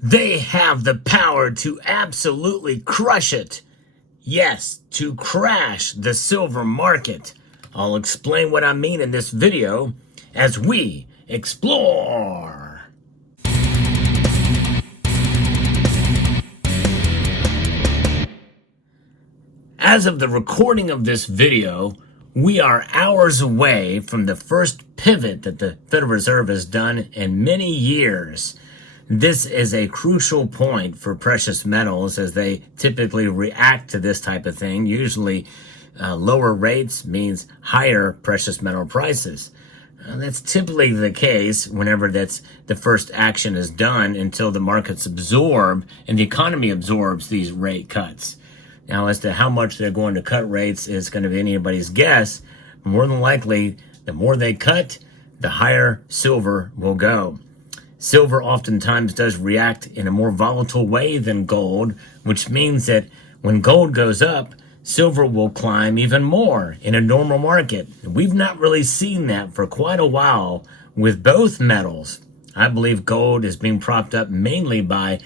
They have the power to absolutely crush it. Yes, to crash the silver market. I'll explain what I mean in this video as we explore. As of the recording of this video, we are hours away from the first pivot that the Federal Reserve has done in many years. This is a crucial point for precious metals as they typically react to this type of thing. Usually lower rates means higher precious metal prices. That's typically the case whenever that's the first action is done until the markets absorb and the economy absorbs these rate cuts. Now, as to how much they're going to cut rates is going to be anybody's guess. More than likely, the more they cut, the higher silver will go. Silver oftentimes does react in a more volatile way than gold, which means that when gold goes up, silver will climb even more in a normal market. We've not really seen that for quite a while with both metals. I believe gold is being propped up mainly by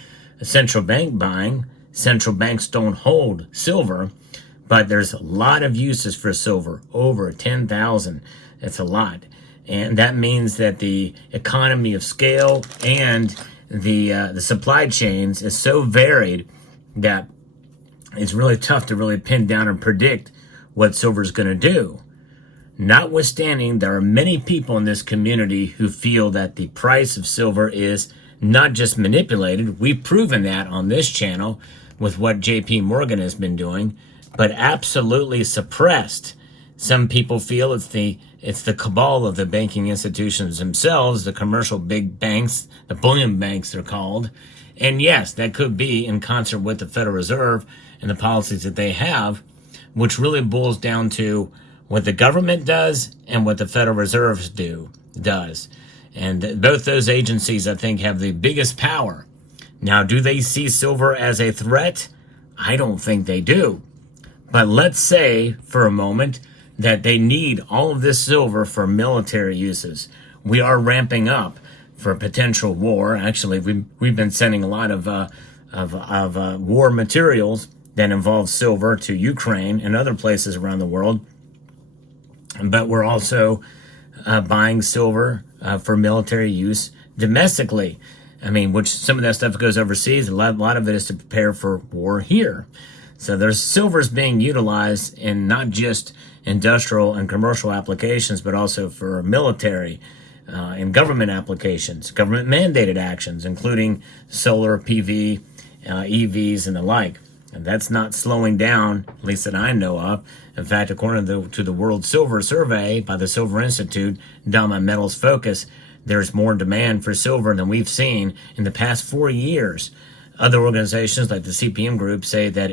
central bank buying. Central banks don't hold silver, but there's a lot of uses for silver, over 10,000. It's a lot. And that means that the economy of scale and the supply chains is so varied that it's really tough to really pin down and predict what silver is going to do. Notwithstanding, there are many people in this community who feel that the price of silver is not just manipulated. We've proven that on this channel with what JP Morgan has been doing, but absolutely suppressed. Some people feel it's the cabal of the banking institutions themselves, the commercial big banks, the bullion banks they're called. And yes, that could be in concert with the Federal Reserve and the policies that they have, which really boils down to what the government does and what the Federal Reserve does. And both those agencies, I think, have the biggest power. Now, do they see silver as a threat? I don't think they do. But let's say for a moment that they need all of this silver for military uses. We are ramping up for a potential war. Actually, we've been sending a lot of war materials that involve silver to Ukraine and other places around the world. But we're also buying silver for military use domestically. I mean, which some of that stuff goes overseas. A lot of it is to prepare for war here. So there's silver's being utilized in not just industrial and commercial applications, but also for military and government applications, government mandated actions, including solar, PV, EVs, and the like. And that's not slowing down, at least that I know of. In fact, according to the World Silver Survey by the Silver Institute, down by Metals Focus, there's more demand for silver than we've seen in the past 4 years. Other organizations like the CPM group say that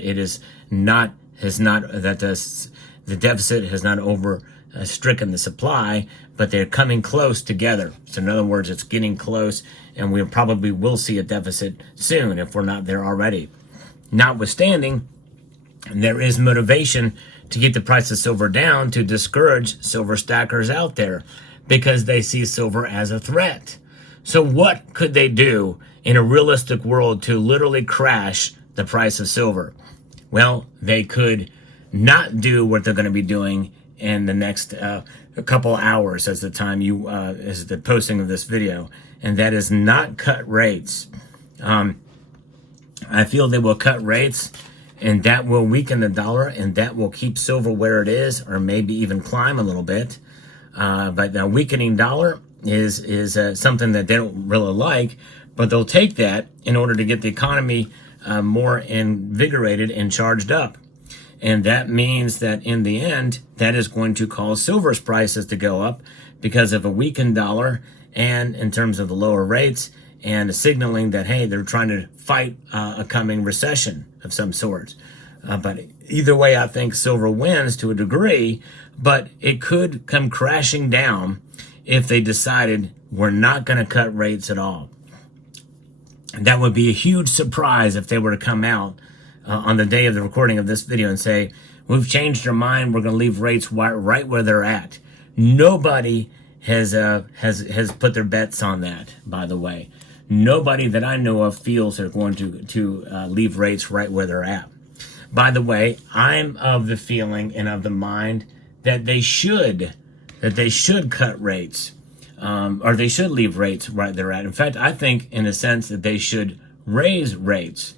the deficit has not overstricken the supply, but they're coming close together. So in other words, it's getting close, and we probably will see a deficit soon if we're not there already. Notwithstanding, there is motivation to get the price of silver down to discourage silver stackers out there because they see silver as a threat. So what could they do in a realistic world to literally crash the price of silver? Well, they could not do what they're going to be doing in the next couple hours as the posting of this video, and that is not cut rates. I feel they will cut rates, and that will weaken the dollar, and that will keep silver where it is, or maybe even climb a little bit. But the weakening dollar is something that they don't really like, but they'll take that in order to get the economy more invigorated and charged up. And that means that in the end, that is going to cause silver's prices to go up because of a weakened dollar and in terms of the lower rates and signaling that, hey, they're trying to fight a coming recession of some sort. But either way, I think silver wins to a degree, but it could come crashing down if they decided we're not going to cut rates at all. That would be a huge surprise if they were to come out on the day of the recording of this video and say, we've changed our mind, we're going to leave rates right where they're at. Nobody has put their bets on that, by the way. nobody that I know of feels they're going to leave rates right where they're at. By the way, I'm of the feeling and of the mind that they should cut rates, or they should leave rates right they're at. In fact, I think in a sense that they should raise rates.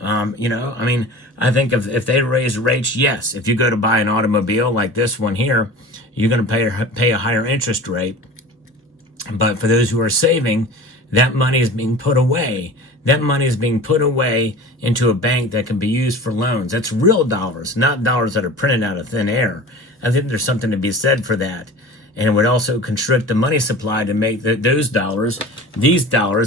I think if they raise rates, yes, if you go to buy an automobile like this one here, you're going to pay a higher interest rate. But for those who are saving, that money is being put away. That money is being put away into a bank that can be used for loans. That's real dollars, not dollars that are printed out of thin air. I think there's something to be said for that. And it would also constrict the money supply to make these dollars,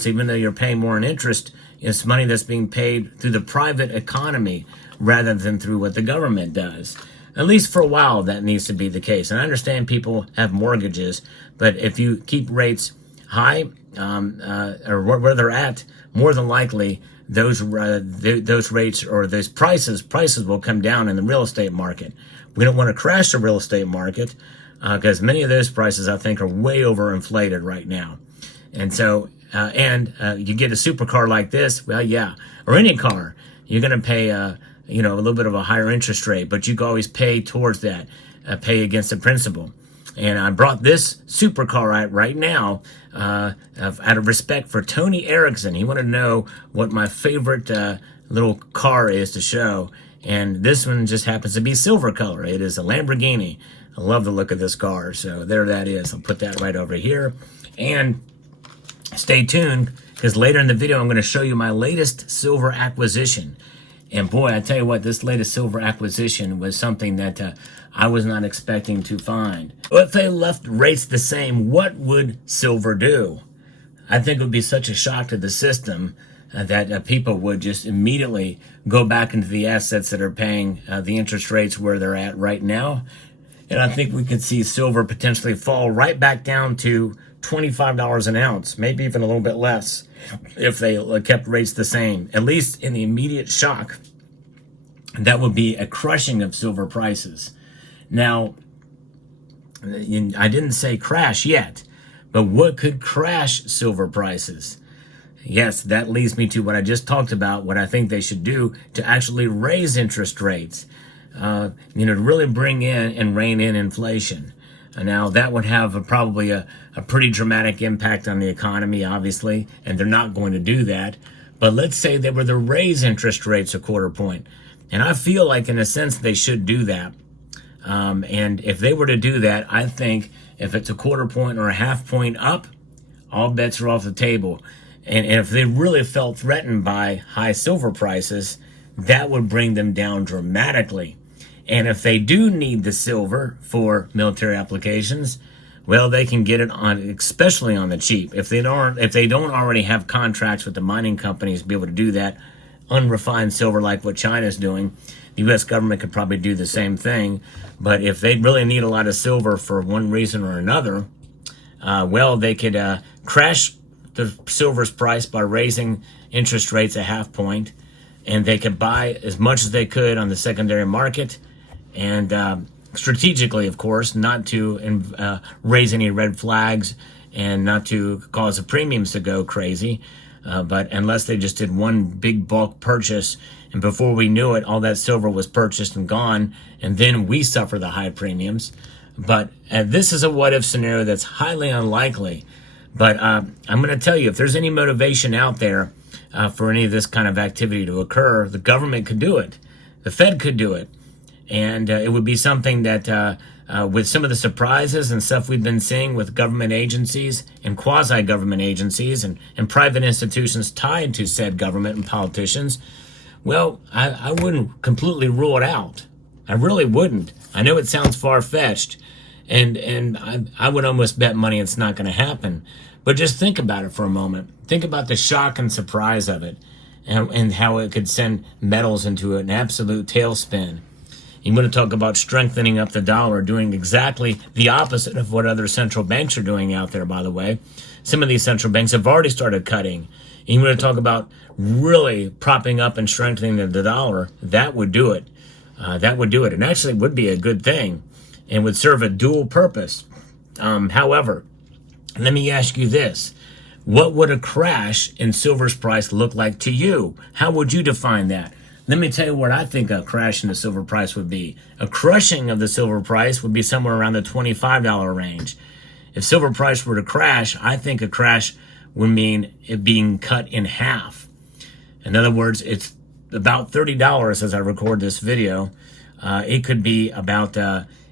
even though you're paying more in interest, it's money that's being paid through the private economy rather than through what the government does. At least for a while, that needs to be the case. And I understand people have mortgages, but if you keep rates high, or where they're at, more than likely those rates or those prices will come down in the real estate market. We don't want to crash the real estate market because many of those prices, I think, are way overinflated right now. And so, you get a supercar like this, well, yeah, or any car, you're going to pay a little bit of a higher interest rate, but you can always pay towards that, pay against the principal. And I brought this supercar out right now out of respect for Tony Erickson. He wanted to know what my favorite little car is to show. And this one just happens to be silver color. It is a Lamborghini. I love the look of this car. So there that is. I'll put that right over here. And stay tuned, because later in the video, I'm going to show you my latest silver acquisition. And boy, I tell you what, this latest silver acquisition was something that I was not expecting to find. If they left rates the same, what would silver do? I think it would be such a shock to the system that people would just immediately go back into the assets that are paying the interest rates where they're at right now. And I think we could see silver potentially fall right back down to $25 an ounce, maybe even a little bit less, if they kept rates the same. At least in the immediate shock, that would be a crushing of silver prices. Now, I didn't say crash yet, but what could crash silver prices? Yes, that leads me to what I just talked about, what I think they should do to actually raise interest rates, to really bring in and rein in inflation. Now, that would have probably a pretty dramatic impact on the economy, obviously, and they're not going to do that. But let's say they were to raise interest rates a quarter point. And I feel like, in a sense, they should do that. And if they were to do that, I think if it's a quarter point or a half point up, all bets are off the table. And if they really felt threatened by high silver prices, that would bring them down dramatically. And if they do need the silver for military applications, well, they can get it on, especially on the cheap. If they don't already have contracts with the mining companies to be able to do that, unrefined silver like what China's doing, the U.S. government could probably do the same thing. But if they really need a lot of silver for one reason or another, well, they could crash the silver's price by raising interest rates a half point, and they could buy as much as they could on the secondary market. And strategically, of course, not to raise any red flags and not to cause the premiums to go crazy. But unless they just did one big bulk purchase, and before we knew it, all that silver was purchased and gone, and then we suffer the high premiums. But this is a what-if scenario that's highly unlikely. But I'm going to tell you, if there's any motivation out there for any of this kind of activity to occur, the government could do it. The Fed could do it. And it would be something that, with some of the surprises and stuff we've been seeing with government agencies and quasi-government agencies and private institutions tied to said government and politicians, well, I wouldn't completely rule it out. I really wouldn't. I know it sounds far-fetched, and I would almost bet money it's not going to happen. But just think about it for a moment. Think about the shock and surprise of it, and how it could send metals into an absolute tailspin. You want to talk about strengthening up the dollar, doing exactly the opposite of what other central banks are doing out there, by the way. Some of these central banks have already started cutting. You want to talk about really propping up and strengthening the dollar, that would do it. That would do it. And actually would be a good thing and would serve a dual purpose. However, let me ask you this. What would a crash in silver's price look like to you? How would you define that? Let me tell you what I think a crash in the silver price would be. A crushing of the silver price would be somewhere around the $25 range. If silver price were to crash, I think a crash would mean it being cut in half. In other words, it's about $30 as I record this video. It could be about,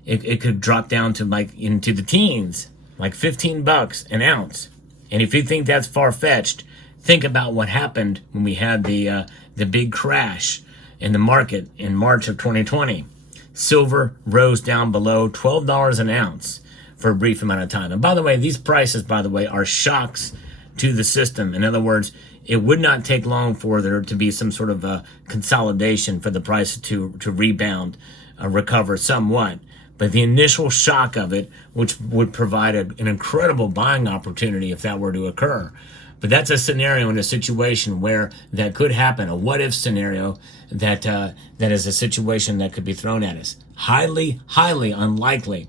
it could drop down to like into the teens, like $15 an ounce. And if you think that's far-fetched, think about what happened when we had the big crash in the market in March of 2020. Silver rose down below $12 an ounce for a brief amount of time. And by the way, these prices, by the way, are shocks to the system. In other words, it would not take long for there to be some sort of a consolidation for the price to rebound, recover somewhat. But the initial shock of it, which would provide an incredible buying opportunity if that were to occur. But that's a scenario in a situation where that could happen, a what-if scenario that is a situation that could be thrown at us. Highly, highly unlikely.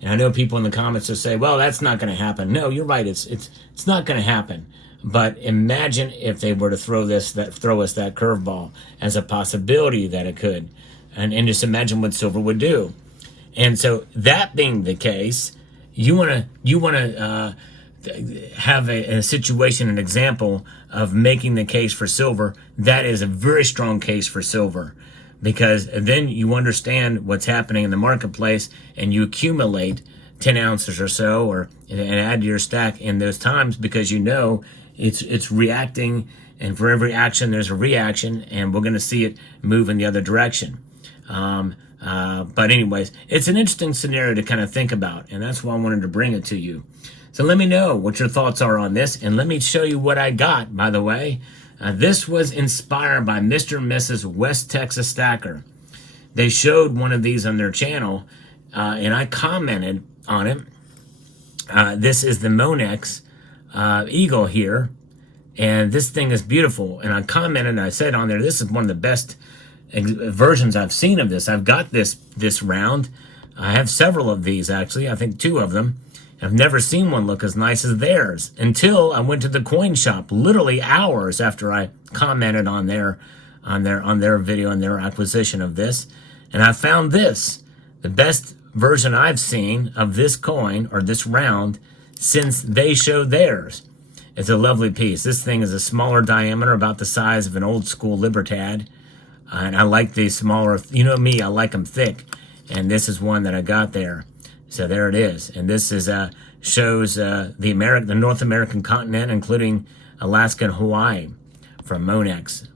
And I know people in the comments will say, well, that's not going to happen. No, you're right. It's not going to happen. But imagine if they were to throw us that curveball as a possibility that it could. And just imagine what silver would do. And so that being the case, you want to have a situation, an example of making the case for silver. That is a very strong case for silver, because then you understand what's happening in the marketplace and you accumulate 10 ounces or so and add to your stack in those times, because you know it's reacting, and for every action there's a reaction, and we're going to see it move in the other direction. But anyways, it's an interesting scenario to kind of think about, and that's why I wanted to bring it to you. So let me know what your thoughts are on this, and let me show you what I got, by the way. This was inspired by Mr. and Mrs. West Texas Stacker. They showed one of these on their channel, and I commented on it. This is the Monex Eagle here, and this thing is beautiful. And I commented, and I said on there, this is one of the best versions I've seen of this. I've got this round. I have several of these, actually. I think 2 of them. I've never seen one look as nice as theirs until I went to the coin shop, literally hours after I commented on their video and their acquisition of this, and I found this, the best version I've seen of this coin or this round since they showed theirs. It's a lovely piece. This thing is a smaller diameter, about the size of an old school Libertad. And I like these smaller, you know me, I like them thick. And this is one that I got there. So there it is. And this is shows the North American continent, including Alaska and Hawaii, from Monex.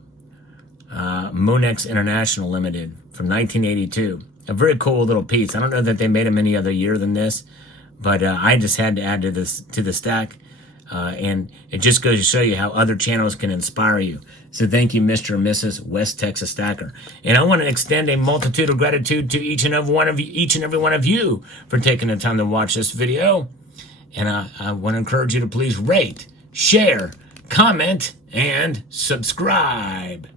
Monex International Limited from 1982. A very cool little piece. I don't know that they made them any other year than this, but I just had to add to the stack. And it just goes to show you how other channels can inspire you. So thank you, Mr. and Mrs. West Texas Stacker. And I want to extend a multitude of gratitude to each and every one of you for taking the time to watch this video. And I want to encourage you to please rate, share, comment, and subscribe.